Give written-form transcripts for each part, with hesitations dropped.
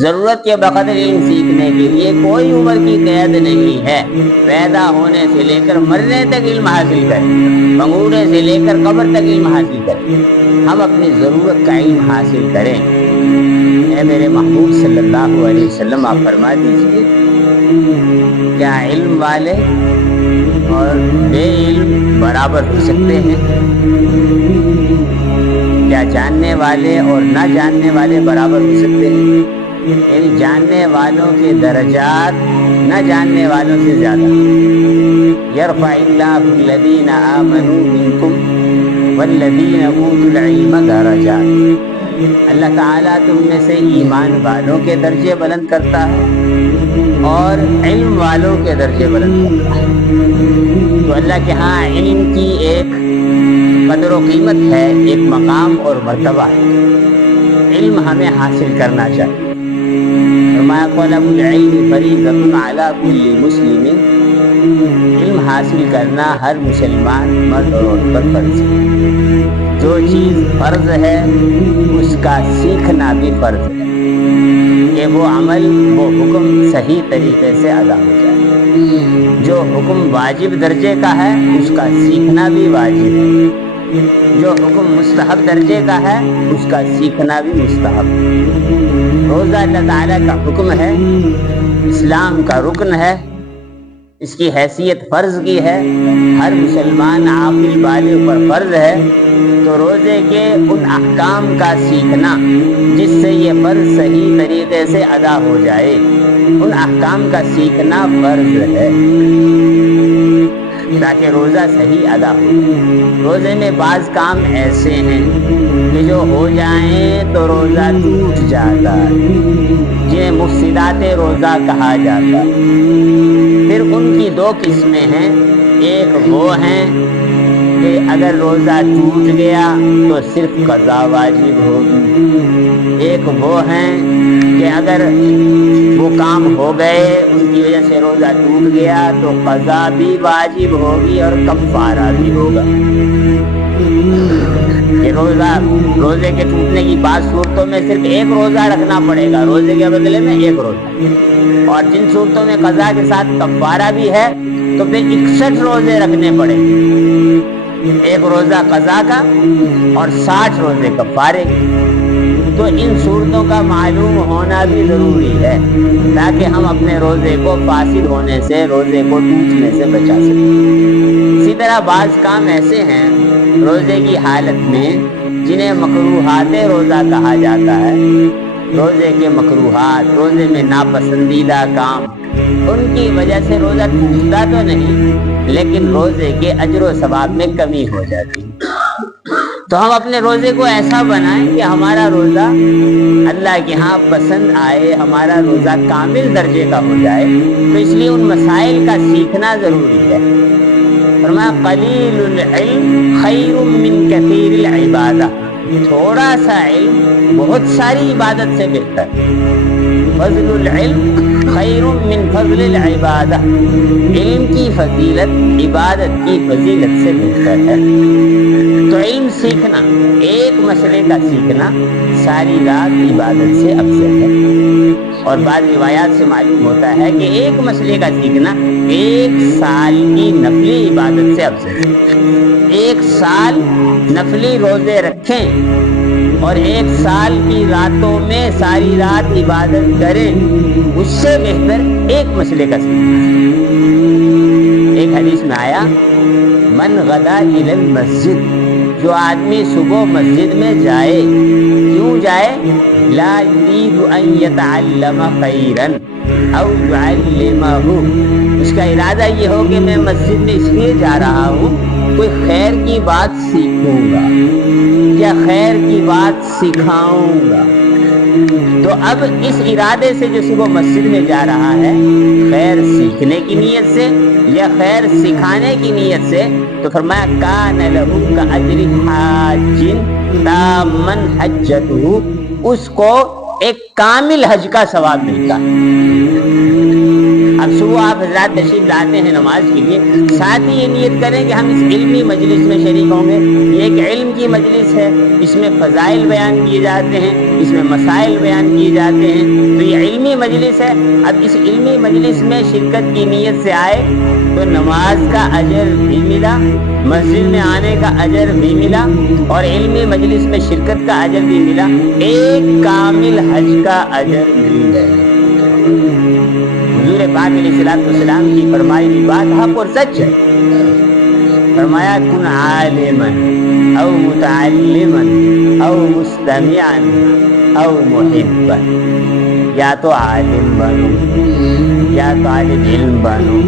ضرورت کے بقدر علم سیکھنے کے لیے کوئی عمر کی قید نہیں ہے۔ پیدا ہونے سے لے کر مرنے تک علم حاصل کریں، انگوٹھے سے لے کر قبر تک علم حاصل کریں، ہم اپنی ضرورت کا علم حاصل کریں۔ اے میرے محبوب صلی اللہ علیہ وسلم، آپ فرما دیجیے، کیا علم والے اور بے علم برابر ہو سکتے ہیں؟ کیا جاننے والے اور نہ جاننے والے برابر ہو سکتے ہیں؟ یعنی جاننے والوں کے درجات نہ جاننے والوں سے زیادہ۔ یرفع اللہ الذین آمنوا منکم والذین اوتوا العلم درجات، اللہ تعالیٰ تم میں سے ایمان والوں کے درجے بلند کرتا ہے اور علم والوں کے درجے بلند کرتا ہے۔ تو اللہ کے ہاں علم کی ایک قدر و قیمت ہے، ایک مقام اور مرتبہ ہے۔ علم ہمیں حاصل کرنا چاہیے۔ فرمایا طلب العلم فریضۃ علی کل مسلم، علم حاصل کرنا ہر مسلمان مرد اور عورت پر فرض ہے۔ جو چیز فرض ہے اس کا سیکھنا بھی فرض ہے کہ وہ عمل، وہ حکم صحیح طریقے سے ادا ہو جائے۔ جو حکم واجب درجے کا ہے اس کا سیکھنا بھی واجب ہے، جو حکم مستحب درجے کا ہے اس کا سیکھنا بھی مستحب ہے۔ روزہ اللہ تعالیٰ کا حکم ہے، اسلام کا رکن ہے، اس کی حیثیت فرض کی ہے، ہر مسلمان عاقل بالغ پر فرض ہے۔ تو روزے کے ان احکام کا سیکھنا جس سے یہ فرض صحیح طریقے سے ادا ہو جائے، ان احکام کا سیکھنا فرض ہے تاکہ روزہ صحیح ادا ہو۔ روزے میں بعض کام ایسے ہیں کہ جو ہو جائیں تو روزہ ٹوٹ جاتا ہے، جنہیں مفسدات روزہ کہا جاتا ہے۔ پھر ان کی دو قسمیں ہیں، ایک وہ ہیں کہ اگر روزہ ٹوٹ گیا تو صرف قضا واجب ہوگی، ایک وہ ہیں کہ اگر وہ کام ہو گئے ان کی وجہ سے روزہ ٹوٹ گیا تو قضا بھی واجب ہوگی اور کفارہ بھی ہوگا۔ کہ روزے کے ٹوٹنے کی بعض صورتوں میں صرف ایک روزہ رکھنا پڑے گا، روزے کے بدلے میں ایک روزہ، اور جن صورتوں میں قضا کے ساتھ کفارہ بھی ہے تو پھر 61 روزے رکھنے پڑیں گے، ایک روزہ قضا کا اور 60 روزے کفارے کے۔ تو ان صورتوں کا معلوم ہونا بھی ضروری ہے تاکہ ہم اپنے روزے کو فاسد ہونے سے، روزے کو ٹوٹنے سے بچا سکیں۔ اسی طرح بعض کام ایسے ہیں روزے کی حالت میں جنہیں مکروہات روزہ کہا جاتا ہے، روزے کے مکروہات، روزے میں ناپسندیدہ کام، ان کی وجہ سے روزہ ٹوٹتا تو نہیں لیکن روزے کے اجر و ثواب میں کمی ہو جاتی ہے۔ تو ہم اپنے روزے کو ایسا بنائیں کہ ہمارا روزہ اللہ کے ہاں پسند آئے، ہمارا روزہ کامل درجے کا ہو جائے۔ تو اس لیے ان مسائل کا سیکھنا ضروری ہے۔ فرمایا قلیل العلم خیر من کثیر العبادہ، تھوڑا سا علم بہت ساری عبادت سے بہتر۔ فضل العلم خیر من فضل العبادہ، علم کی فضیلت عبادت کی فضیلت سے بہتر ہے۔ تو علم سیکھنا، ایک مسئلے کا سیکھنا ساری رات عبادت سے افضل ہے، اور بعض روایات سے معلوم ہوتا ہے کہ ایک مسئلے کا سیکھنا 1 سال کی نفلی عبادت سے افضل ہے۔ 1 سال نفلی روزے رکھیں اور 1 سال کی راتوں میں ساری رات عبادت کریں، اس سے بہتر ایک مسئلے کا سیکھنا۔ ایک حدیث میں آیا من غدا الی المسجد، جو آدمی صبح مسجد میں جائے، کیوں جائے؟ لا یرید ان یتعلم خیرا او یعلمہ، اس کا ارادہ یہ ہو کہ میں مسجد میں اس لیے جا رہا ہوں کوئی خیر کی بات سیکھوں گا یا خیر کی بات سکھاؤں گا۔ تو اب اس ارادے سے جو صبح مسجد میں جا رہا ہے، خیر سیکھنے کی نیت سے یا خیر سکھانے کی نیت سے، تو فرمایا کان لہ کاجر حاج تامًا حجتہ، اس کو ایک کامل حج کا ثواب ملتا ہے۔ اب صبح آپ حضرات تشریف لاتے ہیں نماز کے لیے، ساتھ ہی یہ نیت کریں کہ ہم اس علمی مجلس میں شریک ہوں گے۔ یہ ایک علم کی مجلس ہے، اس میں فضائل بیان کیے جاتے ہیں، اس میں مسائل بیان کیے جاتے ہیں، تو یہ علمی مجلس ہے۔ اب اس علمی مجلس میں شرکت کی نیت سے آئے تو نماز کا اجر بھی ملا، مسجد میں آنے کا اجر بھی ملا، اور علمی مجلس میں شرکت کا اجر بھی ملا، ایک کامل حج کا اجر مل گیا۔ حضور پاک علیہ السلام کی فرمائی ہوئی بات حق اور سچ ہے۔ فرمایا کن عالما او متعلما او مستمعا او محبا، یا تو عالم بنو، یا طالب علم بنو،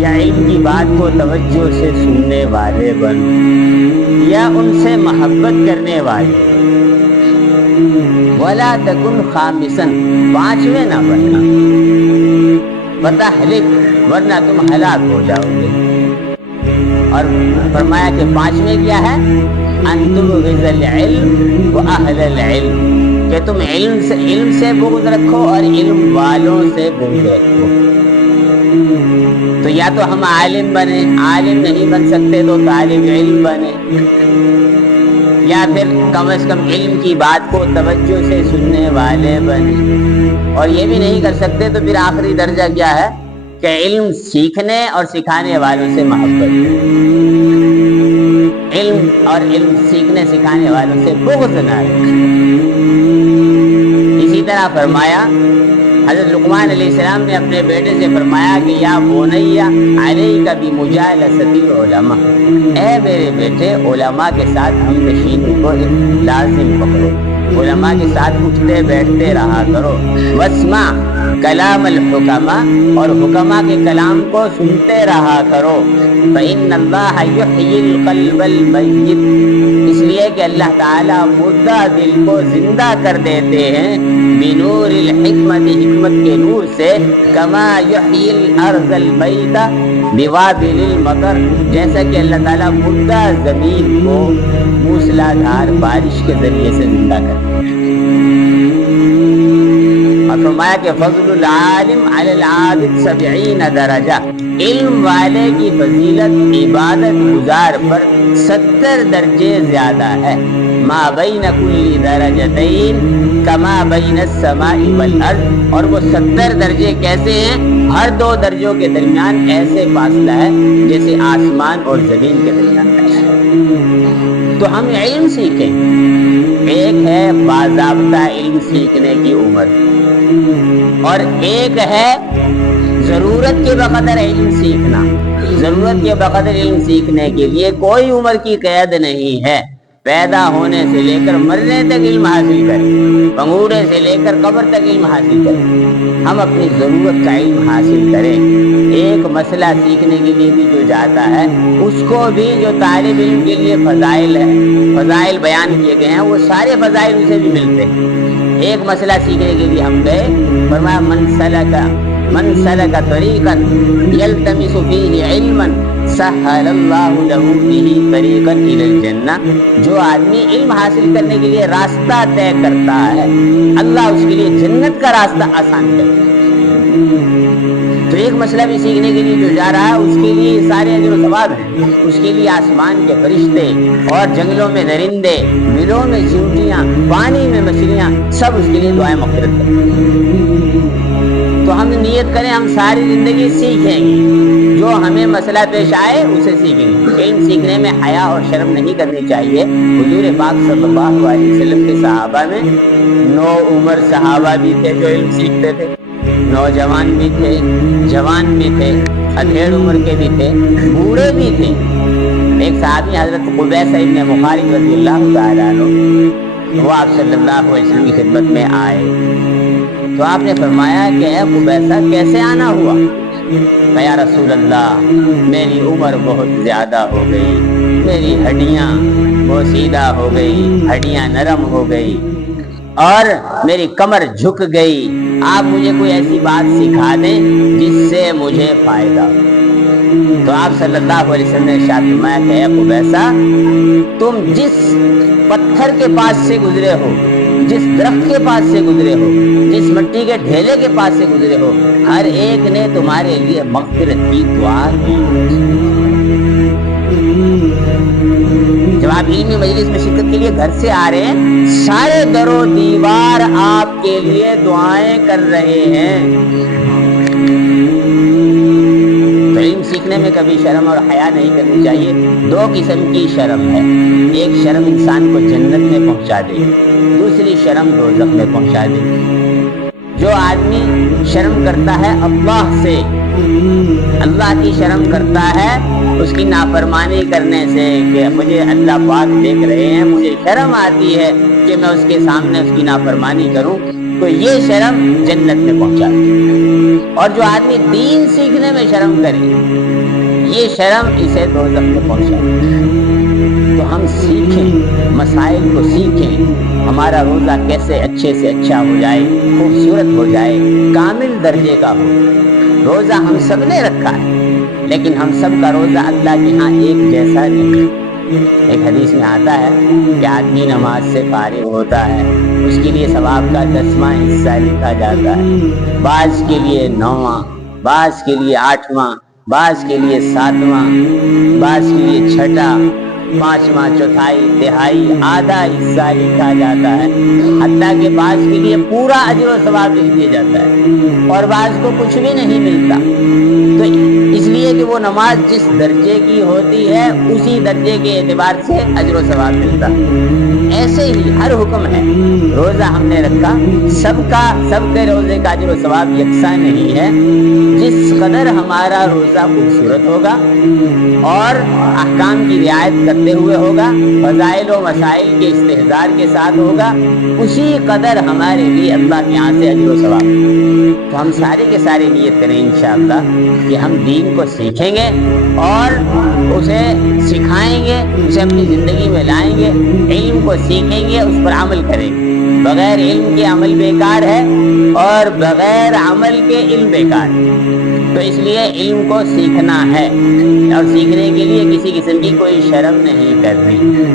یا علم کی بات کو توجہ سے سننے والے بنو، یا ان سے محبت کرنے والے۔ ولا تکن خامسا، پانچویں نہ بننا، فتہلک، ورنہ تم ہلاک ہو جاؤ گے۔ اور فرمایا کہ پانچویں کیا ہے؟ ان تبغض العلم واہل العلم، کہ تم علم سے بغض رکھو اور علم والوں سے بغض رکھو۔ تو یا تو ہم عالم بنے، عالم نہیں بن سکتے تو طالب علم بنے، یا پھر کم از کم علم کی بات کو توجہ سے سننے والے بنے، اور یہ بھی نہیں کر سکتے تو پھر آخری درجہ کیا ہے کہ علم سیکھنے اور سکھانے والوں سے محبت، علم اور علم سیکھنے سکھانے والوں سے بغض نہ رکھے۔ اسی طرح فرمایا حضرت لقمان علیہ السلام نے اپنے بیٹے سے فرمایا کہ یا بنیا علیک بمجالست العلماء، اے میرے بیٹے علماء کے ساتھ ہم نشینی کو لازم پکڑو، علماء کے ساتھ اٹھتے بیٹھتے رہا کرو، واسمع کلام الحکماء، اور حکماء کے کلام کو سنتے رہا کرو، فإن اللہ یحیی القلب المیت، اس لیے کہ اللہ تعالیٰ مردہ دل کو زندہ کر دیتے ہیں، بنور الحکمت، حکمت کے نور سے، کما یحیی الارض المیت بوابل المطر، جیسا کہ اللہ تعالیٰ مردہ زمین کو موسلادھار بارش کے ذریعے سے زندہ کرتے ہیں۔ اور فرمایا کہ فضل العالم علی العابد 70 درجہ، علم والے کی فضیلت عبادت گزار پر 70 درجے زیادہ ہے، ما بین کل درجتین کما بین السماء والارض، اور وہ 70 درجے کیسے ہیں؟ ہر دو درجوں کے درمیان ایسے فاصلہ ہے جیسے آسمان اور زمین کے درمیان ہے۔ تو ہم علم سیکھیں، ایک ہے باضابطہ علم سیکھنے کی عمر، اور ایک ہے ضرورت کے بقدر علم سیکھنا۔ ضرورت کے بقدر علم سیکھنے کے لیے کوئی عمر کی قید نہیں ہے، پیدا ہونے سے لے کر مرنے تک علم حاصل کریں، پنگوڑے سے لے کر قبر تک علم حاصل کریں، ہم اپنی ضرورت کا علم حاصل کریں۔ ایک مسئلہ سیکھنے کے لیے بھی جو جاتا ہے اس کو بھی جو طالب علم کے لیے فضائل ہے، فضائل بیان کیے گئے ہیں، وہ سارے فضائل اسے بھی ملتے ہیں۔ ایک مسئلہ سیکھنے کے لیے ہم گئے، فرمایا من سلک طریقا یلتمس فیہ علما سہل اللہ لہ بہ طریقا الی الجنہ، جو آدمی علم حاصل کرنے کے لیے راستہ طے کرتا ہے اللہ اس کے لیے جنت کا راستہ آسان کرتا ہے۔ تو ایک مسئلہ بھی سیکھنے کے لیے جو جا رہا ہے اس کے لیے سارے اجر و ثواب ہیں، اس کے لیے آسمان کے فرشتے اور جنگلوں میں درندے، بلوں میں چیونٹیاں، پانی میں مچھلیاں، سب اس کے لیے دعائیں مغفرت کرتے ہیں۔ تو ہم نیت کریں ہم ساری زندگی سیکھیں گے، جو ہمیں مسئلہ پیش آئے اسے سیکھیں گے۔ علم سیکھنے میں حیا اور شرم نہیں کرنی چاہیے۔ حضور پاک صلی اللہ علیہ وسلم کے صحابہ میں 9 عمر صحابہ بھی تھے جو علم سیکھتے تھے، نوجوان بھی تھے، جوان بھی تھے، ادھیڑ عمر کے بھی تھے، بوڑھے بھی تھے۔ ایک صحابی حضرت قبیصہ ابن مخارق رضی اللہ تعالیٰ عنہ، وہ آپ صلی اللہ علیہ وسلم کی خدمت میں آئے تو آپ نے فرمایا کہ اے قبیصہ کیسے آنا ہوا؟ کہ یا رسول اللہ میری عمر بہت زیادہ ہو گئی، میری ہڈیاں بوسیدہ ہو گئی، ہڈیاں نرم ہو گئی اور میری کمر جھک گئی، آپ مجھے کوئی ایسی بات سکھا دیں جس سے مجھے فائدہ ہو۔ تو آپ صلی اللہ علیہ وسلم نے ارشاد فرمایا کہ اے قبیصہ تم جس پتھر کے پاس سے گزرے ہو، جس درخت کے پاس سے گزرے ہو، جس مٹی کے ڈھیلے کے پاس سے گزرے ہو، ہر ایک نے تمہارے لیے مغفرت کی دعا کی۔ جب آپ علمی مجلس میں شرکت کے لیے گھر سے آ رہے ہیں، سارے در و دیوار آپ کے لیے دعائیں کر رہے ہیں۔ تو علم سیکھنے میں کبھی شرم اور حیا نہیں کرنی چاہیے۔ دو قسم کی شرم ہے، ایک شرم انسان کو جنت میں پہنچا دے، دوسری شرم دوزخ میں پہنچا دے۔ جو آدمی شرم کرتا ہے اللہ سے، اللہ کی شرم کرتا ہے اس کی نافرمانی کرنے سے، کہ مجھے اللہ پاک دیکھ رہے ہیں، مجھے شرم آتی ہے کہ میں اس کے سامنے اس کی نافرمانی کروں، تو یہ شرم جنت میں پہنچاتی ہے۔ اور جو آدمی دین سیکھنے میں شرم کرے، یہ شرم اسے دوزخ میں پہنچاتی ہے۔ تو ہم سیکھیں، مسائل کو سیکھیں، ہمارا روزہ کیسے اچھے سے اچھا ہو جائے، خوبصورت ہو جائے، کامل درجے کا ہو۔ روزہ ہم سب نے رکھا ہے، لیکن ہم سب کا روزہ اللہ کے ہاں ایک جیسا نہیں۔ ایک حدیث میں آتا ہے کہ آدمی نماز سے فارغ ہوتا ہے، اس کے لیے ثواب کا 10واں حصہ لکھا جاتا ہے، بعض کے لیے 9واں، بعض کے لیے 8واں، بعض کے لیے 7واں، بعض کے لیے 6واں، 5واں، چوتھائی، تہائی، آدھا حصہ لکھا جاتا ہے، حتیٰ کہ بعض کے لیے پورا اجر و ثواب لکھ دیا جاتا ہے، اور بعض کو کچھ بھی نہیں ملتا۔ تو اس لیے کہ وہ نماز جس درجے کی ہوتی ہے اسی درجے کے اعتبار سے اجر و ثواب ملتا ہے۔ ایسے ہی ہر حکم ہے، روزہ ہم نے رکھا، سب کے روزے کا اجر و ثواب یکساں نہیں ہے۔ جس قدر ہمارا روزہ خوبصورت ہوگا اور احکام کی رعایت کرتے ہوئے ہوگا، فضائل و مسائل کے استحضار کے ساتھ ہوگا، اسی قدر ہمارے لیے اللہ کے یہاں سے اجر و ثواب۔ تو ہم سارے کے سارے نیت کریں انشاءاللہ کہ ہم دین کو سیکھیں گے اور اسے سکھائیں گے، اسے اپنی زندگی میں لائیں گے، علم کو سیکھیں گے، اس پر عمل کریں گے۔ بغیر علم کے عمل بیکار ہے اور بغیر عمل کے علم بیکار ہے۔ تو اس لیے علم کو سیکھنا ہے، اور سیکھنے کے لیے کسی قسم کی کوئی شرم نہیں کرنی۔